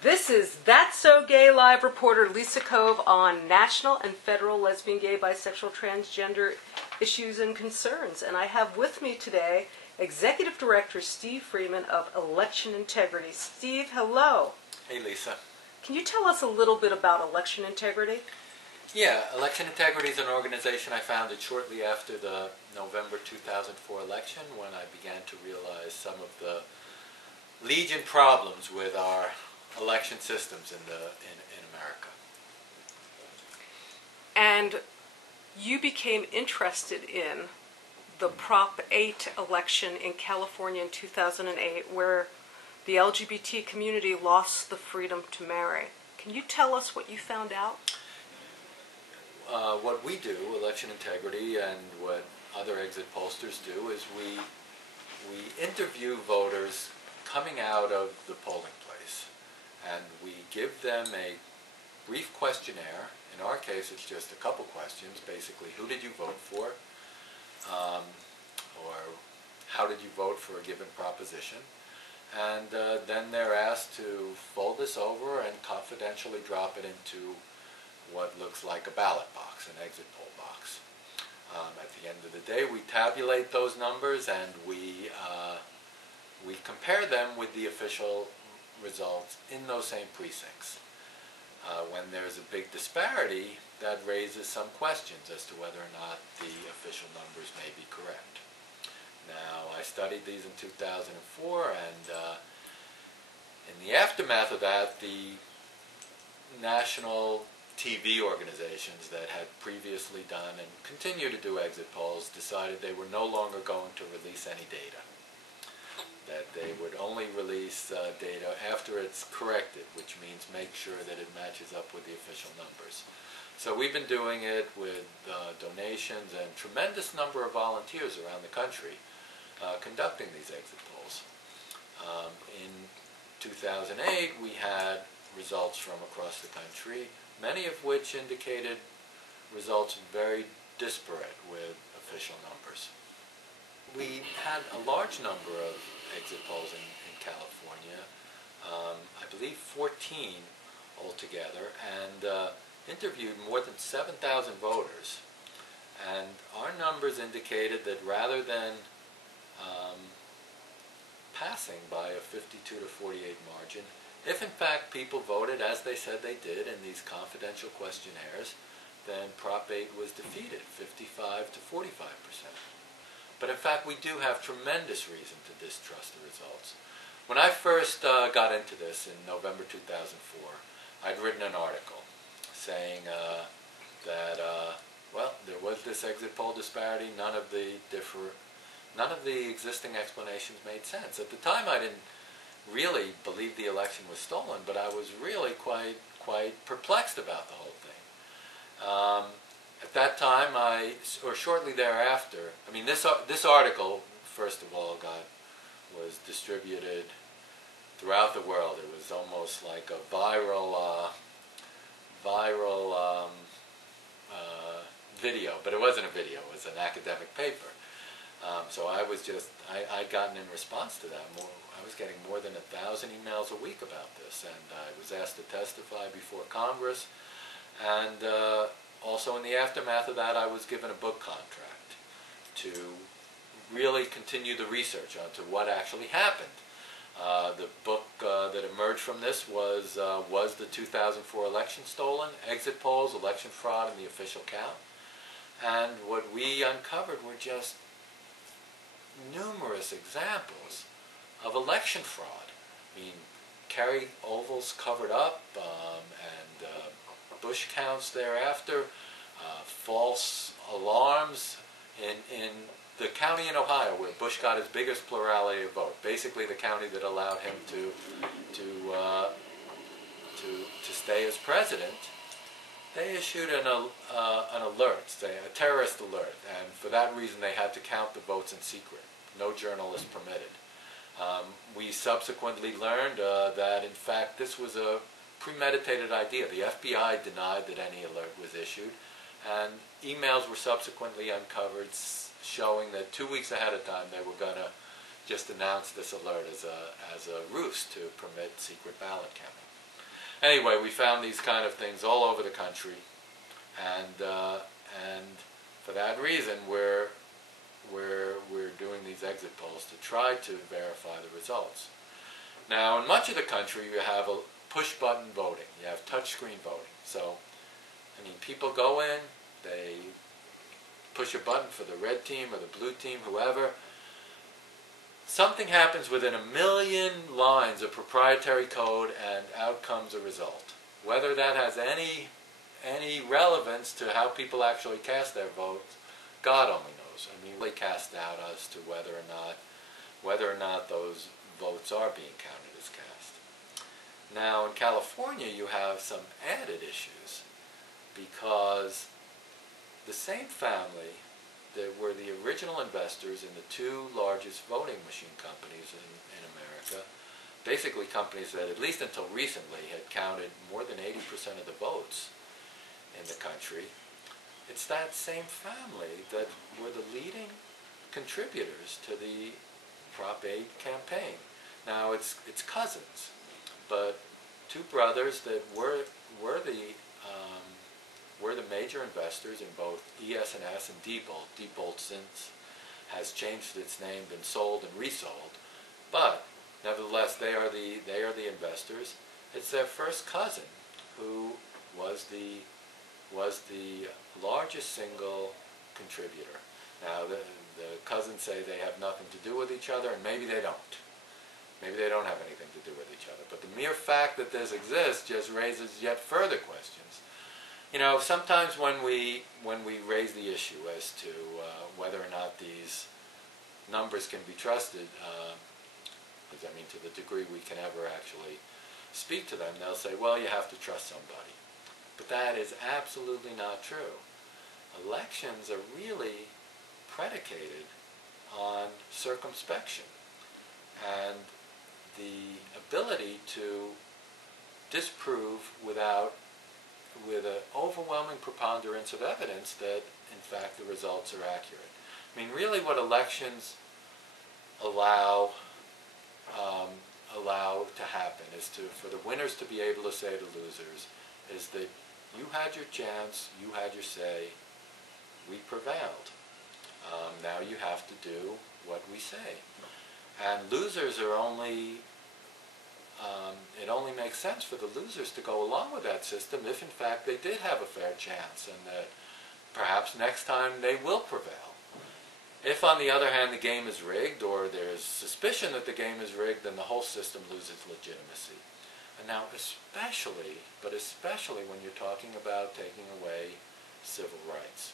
This is That's So Gay Live reporter Lisa Cove on national and federal lesbian, gay, bisexual, transgender issues and concerns. And I have with me today Executive Director Steve Freeman of Election Integrity. Steve, hello. Hey, Lisa. Can you tell us a little bit about Election Integrity? Yeah, Election Integrity is an organization I founded shortly after the November 2004 election, when I began to realize some of the legion problems with our election systems in America. And you became interested in the Prop 8 election in California in 2008, where the LGBT community lost the freedom to marry. Can you tell us what you found out? What we do, Election Integrity, and what other exit pollsters do, is we interview voters coming out of the polling place, and we give them a brief questionnaire. In our case, it's just a couple questions, basically: who did you vote for, or how did you vote for a given proposition? And then they're asked to fold this over and confidentially drop it into what looks like a ballot box, an exit poll box. At the end of the day, we tabulate those numbers, and we compare them with the official results in those same precincts. When there's a big disparity, that raises some questions as to whether or not the official numbers may be correct. Now, I studied these in 2004, and in the aftermath of that, the national TV organizations that had previously done and continue to do exit polls decided they were no longer going to release any data, that they would only release data after it's corrected, which means make sure that it matches up with the official numbers. So we've been doing it with donations and tremendous number of volunteers around the country conducting these exit polls. In 2008, we had results from across the country, many of which indicated results very disparate with official numbers. We had a large number of exit polls in California, I believe 14 altogether, and interviewed more than 7,000 voters. And our numbers indicated that rather than passing by a 52 to 48 margin, if in fact people voted as they said they did in these confidential questionnaires, then Prop 8 was defeated, 55 to 45%. But in fact, we do have tremendous reason to distrust the results. When I first got into this in November 2004, I'd written an article saying that, well, there was this exit poll disparity. None of the existing explanations made sense. At the time, I didn't really believe the election was stolen, but I was really quite perplexed about the whole thing. At that time, or shortly thereafter, I mean, this article, first of all, was distributed throughout the world. It was almost like a viral video, but it wasn't a video. It was an academic paper. So I'd gotten in response to that. I was getting more than 1,000 emails a week about this, and I was asked to testify before Congress. And also in the aftermath of that, I was given a book contract to really continue the research onto what actually happened. The book that emerged from this was the 2004 election stolen, exit polls, election fraud, and the official count. And what we uncovered were just numerous examples of election fraud. I mean, carry ovals covered up, and Bush counts thereafter, false alarms in the county in Ohio where Bush got his biggest plurality of vote, basically the county that allowed him to stay as president. They issued an alert, a terrorist alert, and for that reason they had to count the votes in secret. No journalist permitted. We subsequently learned that in fact this was a premeditated idea. The FBI denied that any alert was issued, and emails were subsequently uncovered showing that 2 weeks ahead of time they were going to just announce this alert as a ruse to permit secret ballot counting. Anyway, we found these kind of things all over the country, and for that reason, we're doing these exit polls to try to verify the results. Now, in much of the country, you have a push-button voting. You have touchscreen voting. So, I mean, people go in, they push a button for the red team or the blue team, whoever. Something happens within 1 million lines of proprietary code, and out comes a result. Whether that has any relevance to how people actually cast their votes, God only knows. I mean, they cast doubt as to whether or not those votes are being counted as cast. Now, in California, you have some added issues, because the same family that were the original investors in the two largest voting machine companies in America, basically companies that at least until recently had counted more than 80% of the votes in the country, it's that same family that were the leading contributors to the Prop 8 campaign. Now, it's cousins, but two brothers that were the major investors in both ES&S and Diebold. Diebold since has changed its name, been sold and resold, but nevertheless they are the investors. It's their first cousin who was the largest single contributor. Now, the cousins say they have nothing to do with each other, and maybe they don't. Maybe they don't have anything to do with each other. But the mere fact that this exists just raises yet further questions. You know, sometimes when we raise the issue as to whether or not these numbers can be trusted, because I mean, to the degree we can ever actually speak to them, they'll say, well, you have to trust somebody. But that is absolutely not true. Elections are really predicated on circumspection and the ability to disprove with an overwhelming preponderance of evidence that, in fact, the results are accurate. I mean, really what elections allow to happen is for the winners to be able to say to losers is that you had your chance, you had your say, we prevailed. Now you have to do what we say. And losers are only, it only makes sense for the losers to go along with that system if in fact they did have a fair chance and that perhaps next time they will prevail. If on the other hand the game is rigged or there's suspicion that the game is rigged, then the whole system loses legitimacy. And now especially when you're talking about taking away civil rights.